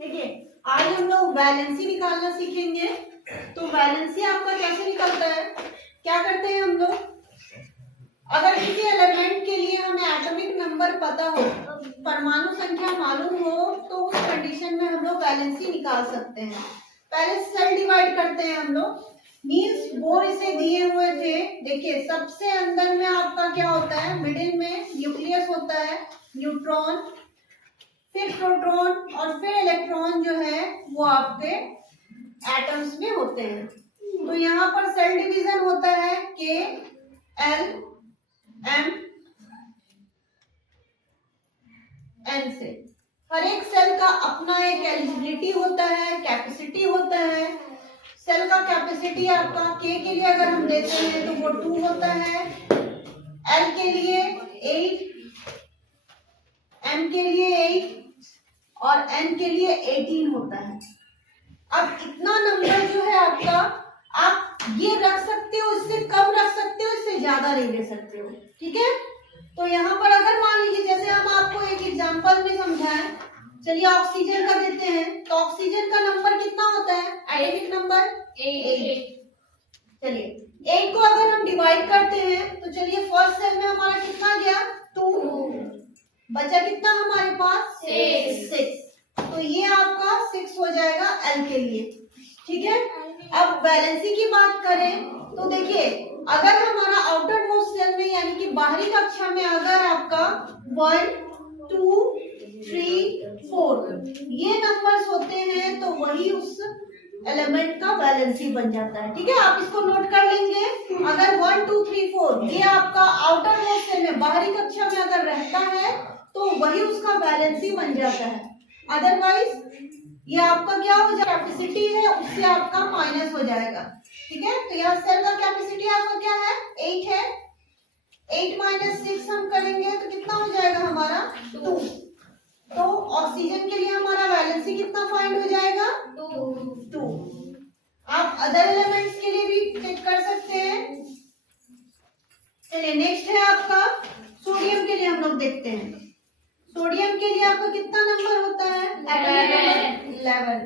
देखिए आज हम लोग वैलेंसी निकालना सीखेंगे। तो वैलेंसी आपका कैसे निकलता है, क्या करते हैं हम लोग, अगर किसी एलिमेंट के लिए हमें एटॉमिक नंबर पता हो, परमाणु संख्या मालूम हो, तो उस कंडीशन में हम लोग वैलेंसी निकाल सकते हैं। पहले सेल डिवाइड करते हैं हम लोग, मीन्स बोर इसे दिए हुए थे। देखिए सबसे अंदर में आपका क्या होता है, मिडिल में न्यूक्लियस होता है, न्यूट्रॉन, फिर प्रोटॉन और फिर इलेक्ट्रॉन जो है वो आपके एटम्स में होते हैं। तो यहाँ पर सेल डिवीजन होता है के एल एम एन से। हर एक सेल का अपना एक एलिजिबिलिटी होता है, कैपेसिटी होता है। सेल का कैपेसिटी आपका के लिए अगर हम देते हैं तो वो 2 होता है, एल के लिए 8, एम के लिए 8 और एन के लिए 18 होता है। अब इतना नंबर जो है आपका, आप ये रख सकते हो, इससे कम रख सकते हो, इससे ज्यादा नहीं ले सकते हो, ठीक है। तो यहाँ पर अगर मान लीजिए जैसे हम आपको एक एग्जांपल में समझाएं, चलिए ऑक्सीजन का देते हैं, तो ऑक्सीजन का नंबर कितना होता है, एटॉमिक नंबर 8। चलिए 8 को अगर हम डिवाइड करते हैं तो चलिए फर्स्ट सेल में हमारा कितना गया 2, बचा कितना हमारे पास 6। तो ये आपका 6 हो जाएगा एल के लिए, ठीक है। अब वैलेंसी की बात करें तो देखिए अगर हमारा आउटर मोस्ट सेल में यानी कि बाहरी कक्षा में अगर आपका 1 2 3 4 ये नंबर्स होते हैं तो वही उस एलिमेंट का वैलेंसी बन जाता है, ठीक है। आप इसको नोट कर लेंगे, अगर 1 2 3 4 ये आपका आउटर मोस्ट सेल में बाहरी कक्षा में अगर रहता है तो वही उसका वैलेंसी बन जाता है। अदरवाइज ये आपका क्या हो जाएगा, कैपेसिटी है उससे आपका माइनस हो जाएगा, ठीक है। तो यहाँ सेल का कैपेसिटी आपका क्या है 8 है, 8 माइनस 6 हम करेंगे तो कितना हो जाएगा हमारा 2। तो ऑक्सीजन के लिए हमारा वैलेंसी कितना फाइंड हो जाएगा 2। आप अदर एलिमेंट्स के लिए भी चेक कर सकते हैं। चलिए नेक्स्ट है आपका सोडियम के लिए हम लोग देखते हैं। सोडियम के लिए आपका कितना नंबर होता है, एटॉमिक नंबर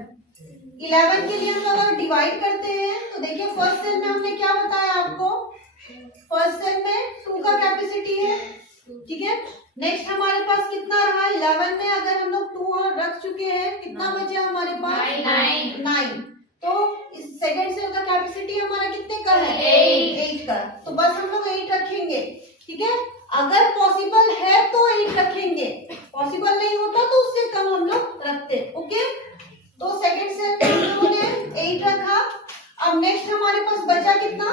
11 के लिए हम लोग अगर डिवाइड करते हैं तो देखिए फर्स्ट सेल में हमने क्या बताया आपको, फर्स्ट सेल में 2 का कैपेसिटी है, ठीक है। नेक्स्ट हमारे पास कितना रहा 11 में अगर हम लोग 2 और रख चुके हैं, कितना बचा हमारे पास 9। तो इस सेकंड सेल का कैपेसिटी हमारा कितने का है 8 का, तो बस हम लोग 8 रखेंगे, ठीक है। अगर पॉसिबल है तो 8 रखेंगे, पॉसिबल नहीं होता तो उससे कम हम लोग रखते, ओके। तो सेकंड सेल में हम लोगों ने 8 रखा। अब नेक्स्ट हमारे पास बचा कितना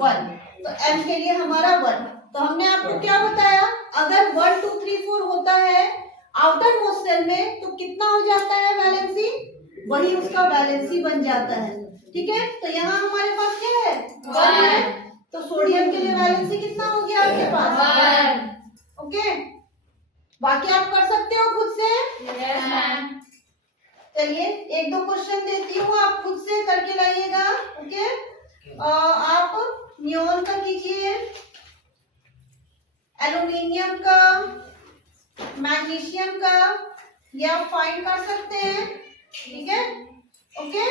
1। तो एम के लिए हमारा 1। तो हमने आपको क्या बताया, अगर 1 2 3 4 होता है आउटर मोस्ट सेल में तो कितना हो जाता है वैलेंसी, वही उसका वैलेंसी बन जाता है, ठीक है। तो यहाँ हमारे पास क्या है 1 है, तो सोडियम के लिए वैलेंसी कितना हो गया आपके पास 1, ओके। बाकी आप कर सकते हो खुद से, चलिए 1-2 क्वेश्चन देती हूँ, आप खुद से करके लाइएगा, ओके। आप नियोन का कीजिए, एल्युमिनियम का, मैग्नीशियम का, ये आप फाइंड कर सकते हैं, ठीक है, ओके।